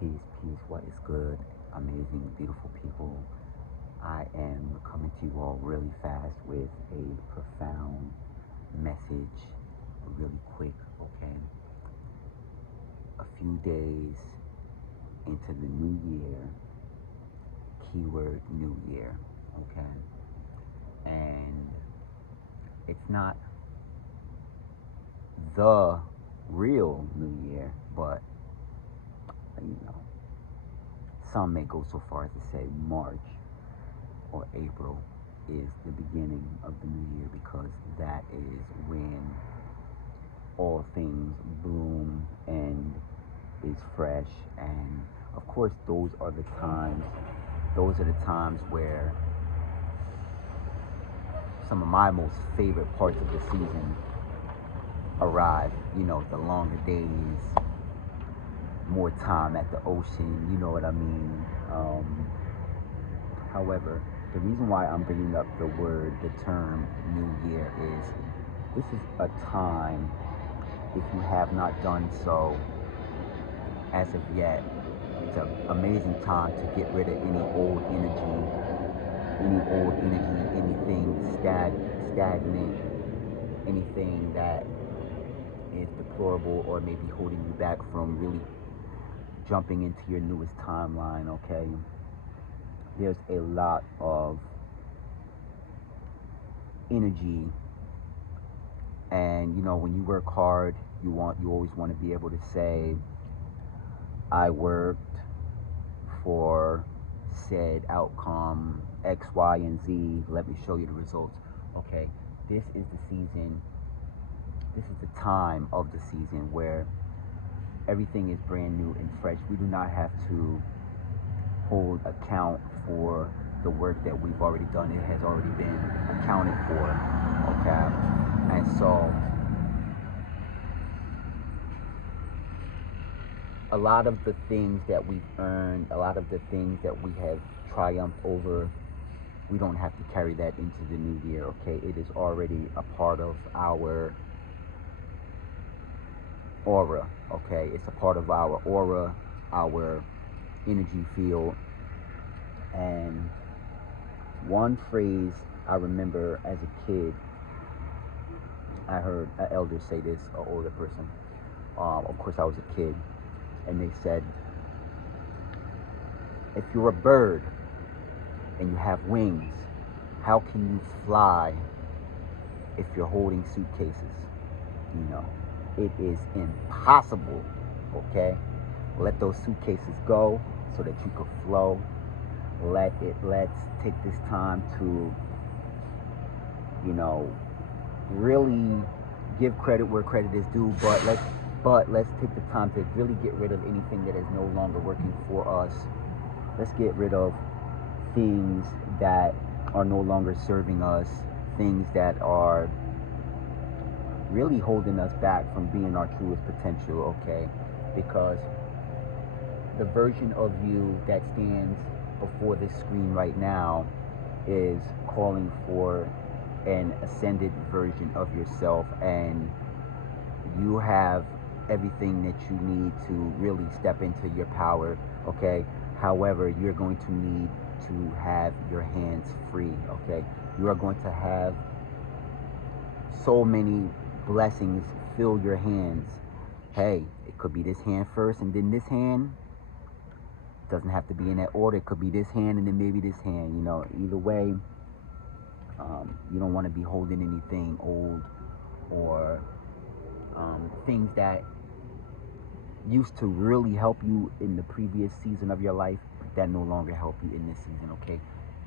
Peace. What is good? Amazing, beautiful people. I am coming to you all really fast with a profound message, really quick, okay? A few days into the new year, keyword new year, okay? And it's not the real new year, but you know, some may go so far as to say March or April is the beginning of the new year because that is when all things bloom and is fresh. And of course, those are the times where some of my most favorite parts of the season arrive. You know, the longer days, more time at the ocean, you know what I mean? However, the reason why I'm bringing up the term New Year is this is a time, if you have not done so as of yet, it's an amazing time to get rid of anything stagnant, anything that is deplorable or maybe holding you back from really jumping into your newest timeline, okay? There's a lot of energy, and you know, when you work hard, you always want to be able to say, I worked for said outcome X, Y, and Z. Let me show you the results. Okay, this is the season, this is the time of the season where everything is brand new and fresh. We do not have to hold account for the work that we've already done. It has already been accounted for, okay? And so a lot of the things that we've earned, a lot of the things that we have triumphed over, we don't have to carry that into the new year, okay? It is already a part of our aura, okay? It's a part of our aura, our energy field. And one phrase I remember as a kid, I heard an elder say this, an older person. Of course, I was a kid, and they said, if you're a bird and you have wings, how can you fly if you're holding suitcases? You know, it is impossible, okay? Let those suitcases go so that you could flow. Let's take this time to, you know, really give credit where credit is due, but let's take the time to really get rid of anything that is no longer working for us. Let's get rid of things that are no longer serving us, things that are really holding us back from being our truest potential, okay? Because the version of you that stands before this screen right now is calling for an ascended version of yourself, and you have everything that you need to really step into your power, okay? However, you're going to need to have your hands free, okay? You are going to have so many blessings fill your hands. Hey, it could be this hand first and then this hand. Doesn't have to be in that order. It could be this hand and then maybe this hand. You know, either way, you don't want to be holding anything old or things that used to really help you in the previous season of your life that no longer help you in this season, okay?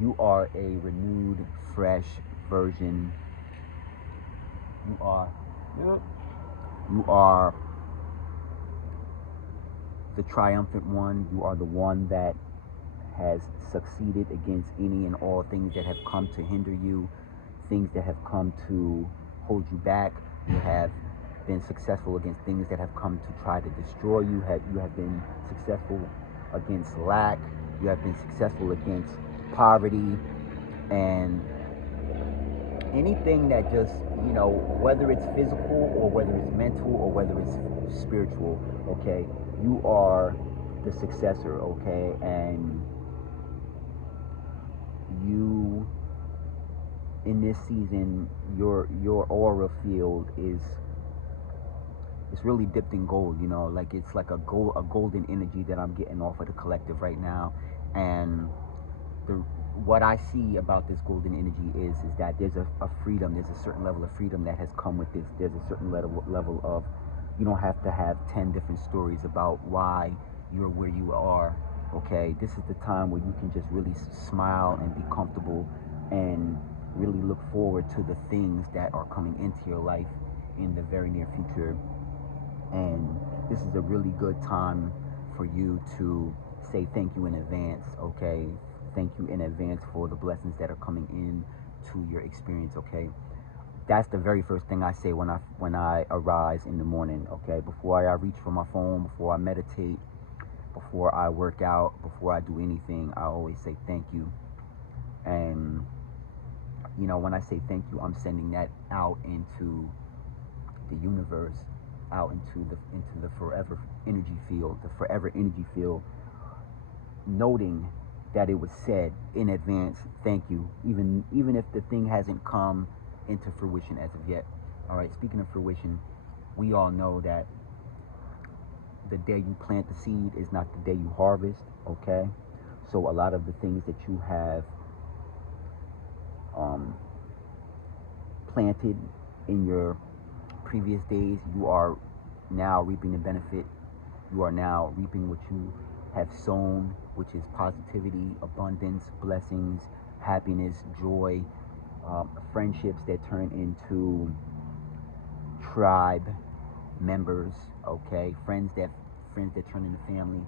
You are a renewed, fresh version. You are the triumphant one. You are the one that has succeeded against any and all things that have come to hinder you, things that have come to hold you back. You have been successful against things that have come to try to destroy you. You have been successful against lack. You have been successful against poverty and anything that just, you know, whether it's physical or whether it's mental or whether it's spiritual, okay? You are the successor, okay? And you, in this season, your aura field is, it's really dipped in gold, you know, like it's like a golden energy that I'm getting off of the collective right now. And the what I see about this golden energy is that there's a freedom, there's a certain level of freedom that has come with this. There's a certain level of, you don't have to have 10 different stories about why you're where you are, okay? This is the time where you can just really smile and be comfortable and really look forward to the things that are coming into your life in the very near future. And this is a really good time for you to say thank you in advance, okay? Thank you in advance for the blessings that are coming in to your experience, okay? That's the very first thing I say when I arise in the morning, okay? Before I reach for my phone, before I meditate, before I work out, before I do anything, I always say thank you. And you know, when I say thank you, I'm sending that out into the universe, out into the forever energy field, the forever energy field, noting that it was said in advance, thank you, even if the thing hasn't come into fruition as of yet. All right, speaking of fruition, we all know that the day you plant the seed is not the day you harvest, okay? So a lot of the things that you have planted in your previous days, you are now reaping the benefit. You are now reaping what you have sown, which is positivity, abundance, blessings, happiness, joy, friendships that turn into tribe members, okay? Friends that turn into family,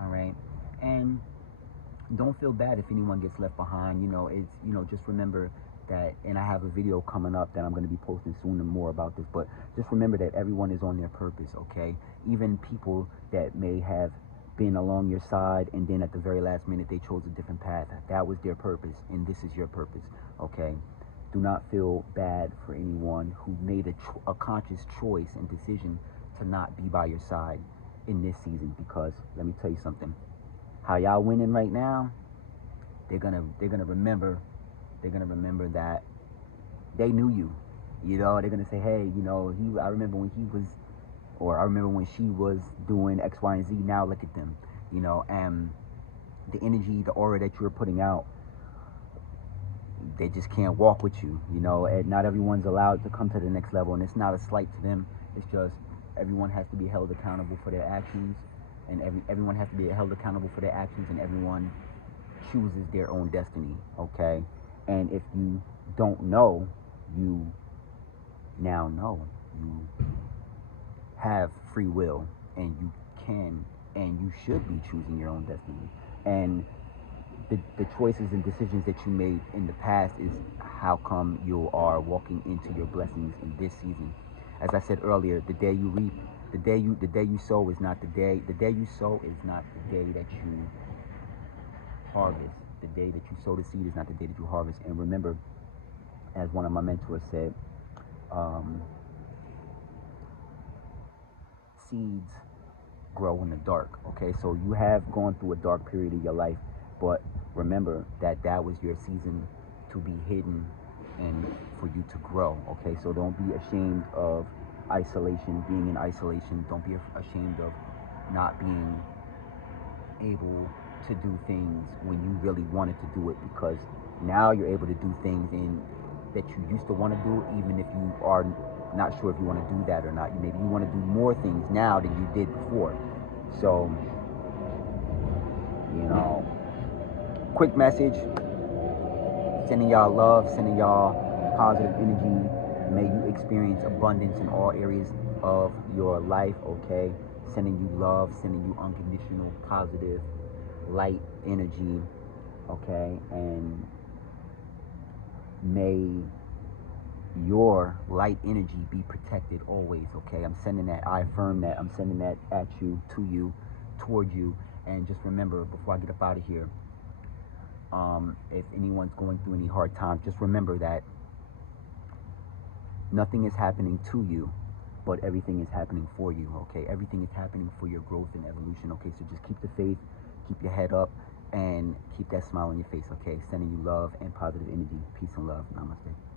all right? And don't feel bad if anyone gets left behind. You know, it's, you know, just remember that, and I have a video coming up that I'm going to be posting soon and more about this, but just remember that everyone is on their purpose, okay? Even people that may have been along your side and then at the very last minute they chose a different path, that was their purpose, and this is your purpose, okay? Do not feel bad for anyone who made a conscious choice and decision to not be by your side in this season, because let me tell you something, how y'all winning right now, they're gonna remember that they knew you. You know, they're gonna say, hey, you know, I remember when he was, or I remember when she was doing X, Y, and Z. Now look at them. You know, and the energy, the aura that you're putting out, they just can't walk with you. You know, and not everyone's allowed to come to the next level, and it's not a slight to them. It's just everyone has to be held accountable for their actions, and everyone has to be held accountable for their actions, and everyone chooses their own destiny, okay? And if you don't know, you now know. You have free will, and you can and you should be choosing your own destiny. And the choices and decisions that you made in the past is how come you are walking into your blessings in this season. As I said earlier, the day you reap, the day you sow is not the day. The day you sow is not the day that you harvest. The day that you sow the seed is not the day that you harvest. And remember, as one of my mentors said, seeds grow in the dark. Okay, so you have gone through a dark period of your life, but remember that that was your season to be hidden and for you to grow. Okay, so don't be ashamed of isolation, being in isolation. Don't be ashamed of not being able to do things when you really wanted to do it, because now you're able to do things in that you used to want to do, even if you are not sure if you want to do that or not. Maybe you want to do more things now than you did before. So, you know, quick message, sending y'all love, sending y'all positive energy. May you experience abundance in all areas of your life, okay? Sending you love, sending you unconditional, positive, light energy, okay? And may your light energy be protected always, okay? I'm sending that, I affirm that, I'm sending that at you, to you, toward you. And just remember, before I get up out of here, if anyone's going through any hard times, just remember that nothing is happening to you, but everything is happening for you, okay? Everything is happening for your growth and evolution, okay? So just keep the faith, keep your head up, and keep that smile on your face, okay? Sending you love and positive energy. Peace and love. Namaste.